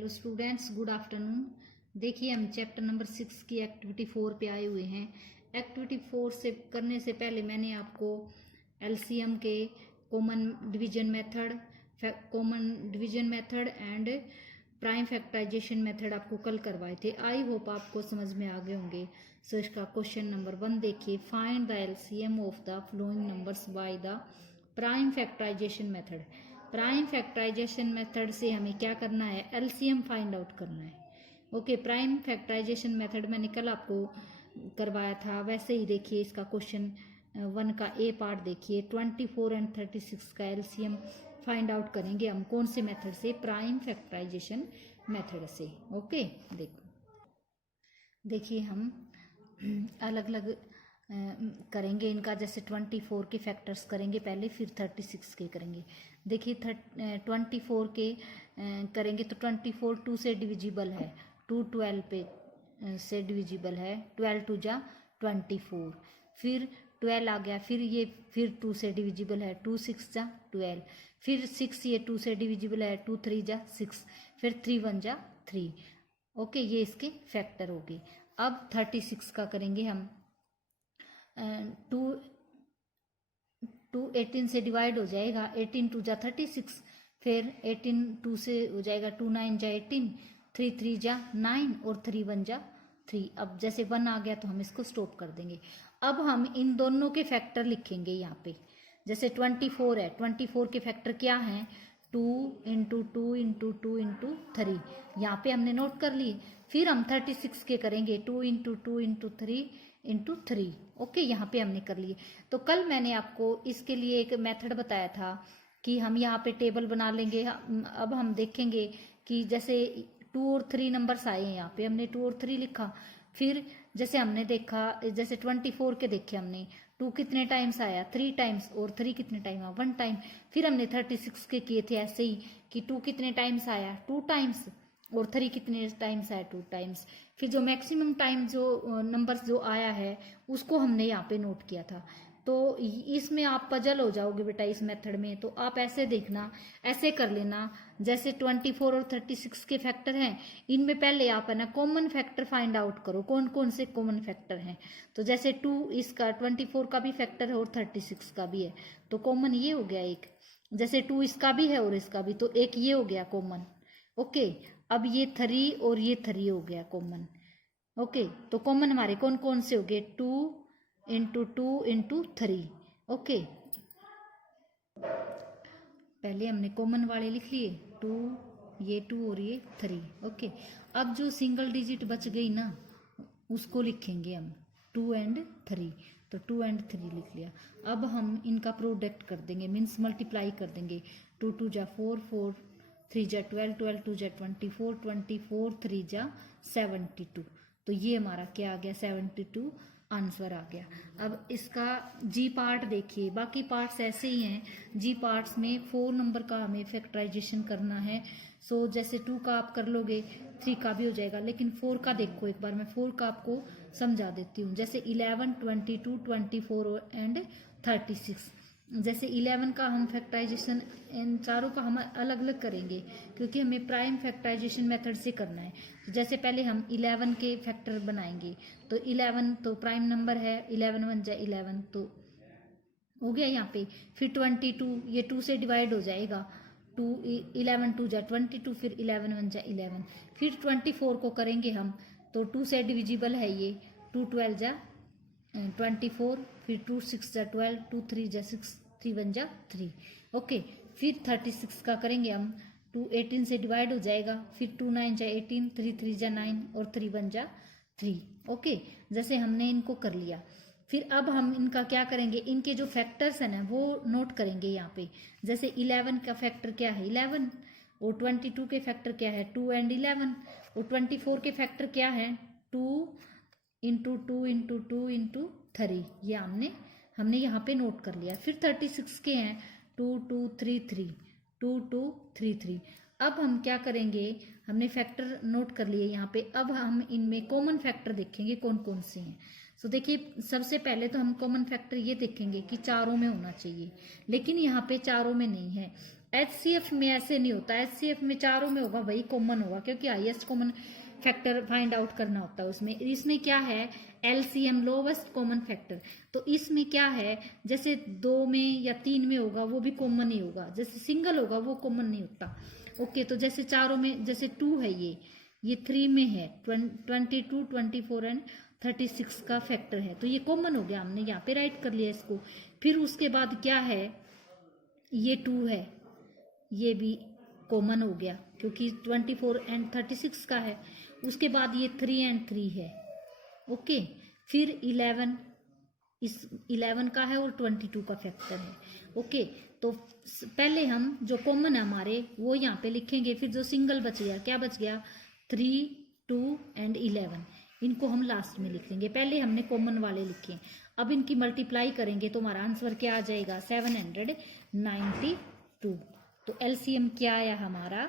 Hello students, good afternoon. देखिए हम chapter number 6 की एक्टिविटी 4 पे आए हुए हैं। एक्टिविटी 4 से करने से पहले मैंने आपको एलसीएम के common division method and prime factorisation method आपको कल करवाए थे। आई होप आपको समझ में आ गए होंगे। सो इसका क्वेश्चन नंबर 1 देखिए, find the LCM of the following numbers by the prime factorisation method. Prime factorisation method से हमें क्या करना है, एलसीएम फाइंड आउट करना है। ओके, प्राइम फैक्टराइजेशन मेथड मैंने कल आपको करवाया था, वैसे ही देखिए इसका क्वेश्चन 1 का ए पार्ट देखिए। 24 एंड 36 का एलसीएम फाइंड आउट करेंगे हम कौन से मेथड से, प्राइम फैक्टराइजेशन मेथड से। ओके, देखिए हम अलग अलग करेंगे इनका, जैसे 24 के फैक्टर्स करेंगे पहले, फिर 36 के करेंगे। देखिए 24 के करेंगे तो 24 2 से डिविजिबल है, 2 12 पे से डिविजिबल है, 12 2 जा 24, फिर 12 आ गया, फिर 2 से डिविजिबल है, 2 6 जा 12, फिर 6 ये 2 से डिविजिबल है, 2 3 जा 6, फिर 3 1 जा 3। ओके, ये इसके फैक्टर हो गए। अब 36 का करेंगे हम। 2 18 से डिवाइड हो जाएगा, 18 2 जा 36, फिर 18 2 से हो जाएगा, 2 9 जा 18, 3 3 जा 9 और 3 1 जा 3। अब जैसे 1 आ गया तो हम इसको स्टॉप कर देंगे। अब हम इन दोनों के फैक्टर लिखेंगे यहाँ पे। जैसे 24 है, 24 के फैक्टर क्या है, 2 इंटू 2 इंटू 2 इंटू 3, यहाँ पे हमने नोट कर लिए। फिर हम 36 के करेंगे, 2 इंटू 2 इंटू 3 इंटू 3। ओके, यहाँ पे हमने कर लिए। तो कल मैंने आपको इसके लिए एक मेथड बताया था कि हम यहाँ पे टेबल बना लेंगे। अब हम देखेंगे कि जैसे 2 और 3 नंबर्स आए हैं, यहाँ पे हमने 2 और 3 लिखा। फिर जैसे हमने देखा, जैसे 24 के देखे हमने, 2 कितने टाइम्स आया, 3 टाइम्स, और 3 कितने टाइम आया, 1 टाइम। फिर हमने 36 के किए थे ऐसे ही कि 2 कितने टाइम्स आया, 2 टाइम्स, और 3 कितने टाइम्स आया, 2 टाइम्स। फिर जो मैक्सिमम टाइम जो नंबर्स जो आया है उसको हमने यहाँ पे नोट किया था। तो इसमें आप पजल हो जाओगे बेटा इस मेथड में, तो आप ऐसे देखना, ऐसे कर लेना। जैसे 24 और 36 के फैक्टर हैं, इनमें पहले आप है ना कॉमन फैक्टर फाइंड आउट करो, कौन कौन से कॉमन फैक्टर हैं। तो जैसे 2 इसका 24 का भी फैक्टर है और 36 का भी है, तो कॉमन ये हो गया एक। जैसे 2 इसका भी है और इसका भी, तो एक ये हो गया कॉमन। ओके, अब ये 3 और ये 3 हो गया कॉमन। ओके, तो कॉमन हमारे कौन कौन से हो गए, 2 इंटू 2 इंटू 3। ओके, पहले हमने कॉमन वाले लिख लिए, 2 ये 2 और ये 3। ओके, अब जो सिंगल डिजिट बच गई ना उसको लिखेंगे हम, 2 एंड 3। तो 2 एंड 3 लिख लिया। अब हम इनका प्रोडक्ट कर देंगे, मीन्स मल्टीप्लाई कर देंगे। 2 2 जा 4, 4 3 जा 12, 12 2 जा 24, 24 3 जा 72। तो ये हमारा क्या आ गया, 72 आंसर आ गया। अब इसका जी पार्ट देखिए, बाकी पार्ट्स ऐसे ही हैं। जी पार्ट्स में 4 नंबर का हमें फैक्टराइजेशन करना है। सो जैसे 2 का आप कर लोगे, 3 का भी हो जाएगा, लेकिन 4 का देखो एक बार, मैं 4 का आपको समझा देती हूँ। जैसे 11 22 24 एंड 36। जैसे 11 का हम फैक्टराइजेशन इन चारों का हम अलग अलग करेंगे, क्योंकि हमें प्राइम फैक्टराइजेशन मेथड से करना है। तो जैसे पहले हम 11 के फैक्टर बनाएंगे, तो 11 तो प्राइम नंबर है, 11 1 जा 11 तो हो गया यहाँ पे। फिर 22 ये 2 से डिवाइड हो जाएगा, 2 11 2 जा 22, फिर 11 1 जा 11। फिर 24 को करेंगे हम, तो 2 से डिविजिबल है ये, 2 12 जा 24, फिर 2 6 जा 12, 2 3 जा 6, 3 1 जा 3। ओके, फिर 36 का करेंगे हम, 2 18 से डिवाइड हो जाएगा, फिर 2 9 जा 18, 3 3 जा 9 और 3 1 जा 3। ओके, जैसे हमने इनको कर लिया। फिर अब हम इनका क्या करेंगे, इनके जो फैक्टर्स है ना वो नोट करेंगे यहाँ पे। जैसे 11 का फैक्टर क्या है, 11, और 22 के फैक्टर क्या है, 2 एंड 11, और 24 के फैक्टर क्या है, 2 इंटू 2 इंटू 2 इंटू 3। ये हमने यहाँ पे नोट कर लिया। फिर 36 के हैं, 2 2 3 3, 2 2 3 3। अब हम क्या करेंगे, हमने फैक्टर नोट कर लिए यहाँ पे। अब हम इनमें कॉमन फैक्टर देखेंगे कौन कौन से हैं। सो देखिए, सबसे पहले तो हम कॉमन फैक्टर ये देखेंगे कि चारों में होना चाहिए, लेकिन यहाँ पे चारों में नहीं है। HCF में ऐसे नहीं होता, HCF में चारों में होगा, वही कॉमन होगा, क्योंकि highest common factor find out करना होता है उसमें। इसमें क्या है, LCM लोवेस्ट कॉमन फैक्टर। तो इसमें क्या है, जैसे 2 में या 3 में होगा वो भी कॉमन ही होगा, जैसे सिंगल होगा वो कॉमन नहीं होता। ओके, तो जैसे चारों में, जैसे 2 है, ये 3 में है, 22, 24 एंड 36 का फैक्टर है, तो ये कॉमन हो गया, हमने यहाँ पे राइट कर लिया इसको। फिर उसके बाद क्या है, ये 2 है, ये भी कॉमन हो गया क्योंकि 24 एंड 36 का है। उसके बाद ये 3 एंड 3 है। ओके, फिर 11, इस 11 का है और 22 का फैक्टर है। ओके, तो पहले हम जो कॉमन है हमारे वो यहाँ पे लिखेंगे, फिर जो सिंगल बच गया, क्या बच गया, 3, 2 एंड 11, इनको हम लास्ट में लिख लेंगे। पहले हमने कॉमन वाले लिखे, अब इनकी मल्टीप्लाई करेंगे तो हमारा आंसर क्या आ जाएगा, 792। तो LCM क्या आया हमारा,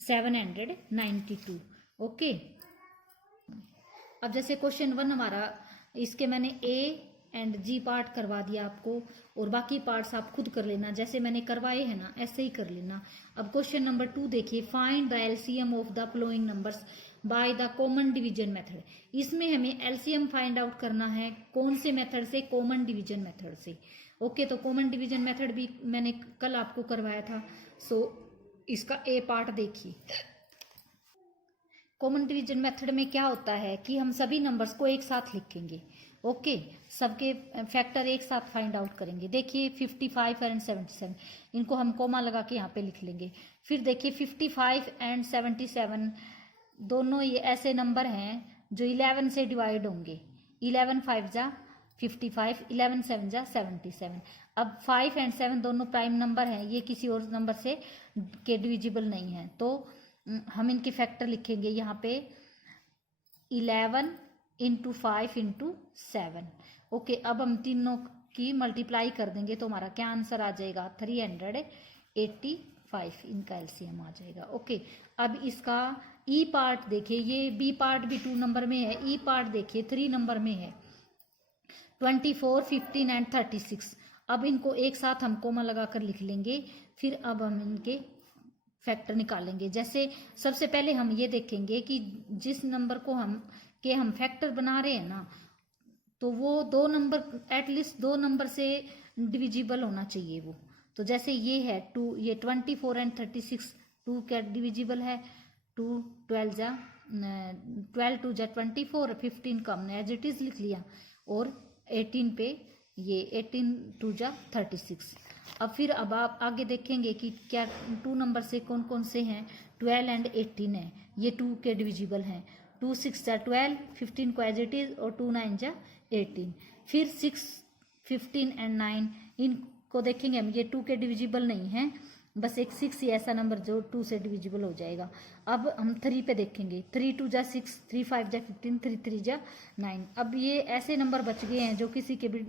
792। ओके, अब जैसे क्वेश्चन 1 हमारा, इसके मैंने A एंड G पार्ट करवा दिया आपको, और बाकी पार्ट्स आप खुद कर लेना, जैसे मैंने करवाए हैं ना ऐसे ही कर लेना। अब क्वेश्चन नंबर 2 देखिए, find the LCM of the following numbers by the common division method. इसमें हमें LCM फाइंड आउट करना है कौन से मेथड से, कॉमन डिवीजन मेथड से। ओके, तो कॉमन डिवीजन मेथड भी मैंने कल आपको करवाया था, सो इसका A पार्ट देखिए। कॉमन डिवीजन मेथड में क्या होता है कि हम सभी नंबर्स को एक साथ लिखेंगे। ओके, सबके फैक्टर एक साथ फाइंड आउट करेंगे। देखिए 55 एंड 77, इनको हम कोमा लगा के यहाँ पे लिख लेंगे। फिर देखिए 55 एंड 77 दोनों ये ऐसे नंबर हैं जो 11 से डिवाइड होंगे। 11 5 जा 55, 11 7 जा 77। अब 5 एंड 7 दोनों प्राइम नंबर हैं, ये किसी और नंबर से के डिविजिबल नहीं है, तो हम इनके फैक्टर लिखेंगे यहाँ पे 11 इंटू 5 इंटू 7। ओके, अब हम तीनों की मल्टीप्लाई कर देंगे तो हमारा क्या आंसर आ जाएगा, 385, इनका LCM आ जाएगा। ओके, अब इसका E पार्ट देखिए, ये B पार्ट भी 2 नंबर में है, E पार्ट देखिए 3 नंबर में है, 24, 15 एंड 36। अब इनको एक साथ हम कोमा लगाकर लिख लेंगे। फिर अब हम इनके फैक्टर निकालेंगे। जैसे सबसे पहले हम ये देखेंगे कि जिस नंबर को हम फैक्टर बना रहे हैं ना, तो वो 2 नंबर, एटलीस्ट 2 नंबर से डिविजिबल होना चाहिए वो। तो जैसे ये है 2, ये 24 एंड 36 2 क्या डिविजिबल है, 2 12 जा 12 2 जा 24, 15 का हमने एज इट इज लिख लिया, और 18 पे ये 18 2 जा 36। अब फिर अब आप आगे देखेंगे कि क्या 2 नंबर से कौन कौन से हैं, 12 एंड 18 है, ये 2 के डिविजिबल हैं। 2 6 जा 12, 15 को एज इट इज, और 2 9 जा 18। फिर 6, 15 एंड 9, इनको देखेंगे हम, ये 2 के डिविजिबल नहीं है, बस एक 6 ही ऐसा नंबर जो 2 से डिविजिबल हो जाएगा। अब हम 3 पे देखेंगे, 3 2 जा 6, 3 5 जा 15, 3 3 जा 9। अब ये ऐसे नंबर बच गए हैं जो किसी के भी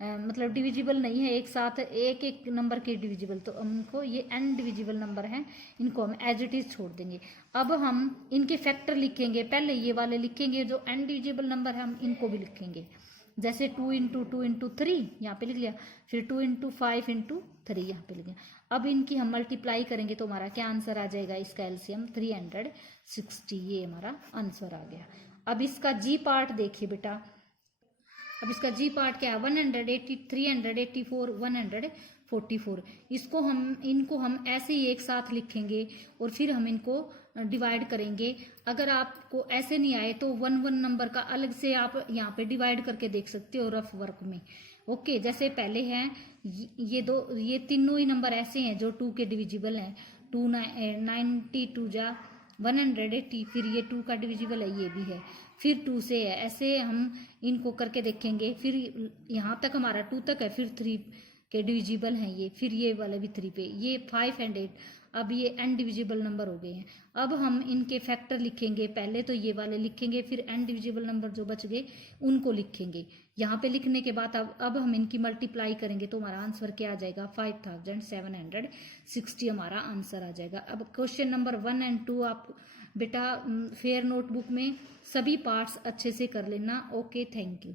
मतलब डिविजिबल नहीं है, एक साथ एक एक नंबर के डिविजिबल, तो हमको ये n डिविजिबल नंबर हैं, इनको हम एज इट इज छोड़ देंगे। अब हम इनके फैक्टर लिखेंगे, पहले ये वाले लिखेंगे जो n डिविजिबल नंबर है, हम इनको भी लिखेंगे। जैसे 2 इंटू 2 इंटू 3 यहाँ पे लिख लिया, फिर 2 इंटू 5 इंटू 3 यहाँ पे लिख लिया। अब इनकी हम मल्टीप्लाई करेंगे तो हमारा क्या आंसर आ जाएगा, इसका LCM 360, ये हमारा आंसर आ गया। अब इसका G पार्ट देखिए बेटा, अब इसका G पार्ट क्या है, 180, 384, 144। इनको हम ऐसे ही एक साथ लिखेंगे और फिर हम इनको डिवाइड करेंगे। अगर आपको ऐसे नहीं आए तो 1 1 नंबर का अलग से आप यहाँ पे डिवाइड करके देख सकते हो रफ वर्क में। ओके, जैसे पहले हैं ये तीनों ही नंबर ऐसे हैं जो 2 के डिविजिबल हैं। 92 जा 180, फिर ये 2 का डिविजिबल है, ये भी है, फिर 2 से है, ऐसे हम इनको करके देखेंगे। फिर यहाँ तक हमारा 2 तक है, फिर 3 के डिविजिबल हैं ये, फिर ये वाले भी 3 पे, ये 5 एंड 8, अब ये n डिविजिबल नंबर हो गए हैं। अब हम इनके फैक्टर लिखेंगे, पहले तो ये वाले लिखेंगे, फिर n डिविजिबल नंबर जो बच गए उनको लिखेंगे। यहाँ पे लिखने के बाद अब हम इनकी मल्टीप्लाई करेंगे तो हमारा आंसर क्या आ जाएगा, 5760 हमारा आंसर आ जाएगा। अब क्वेश्चन नंबर 1 एंड 2 आप बेटा फेयर नोटबुक में सभी पार्ट्स अच्छे से कर लेना। Okay, thank you.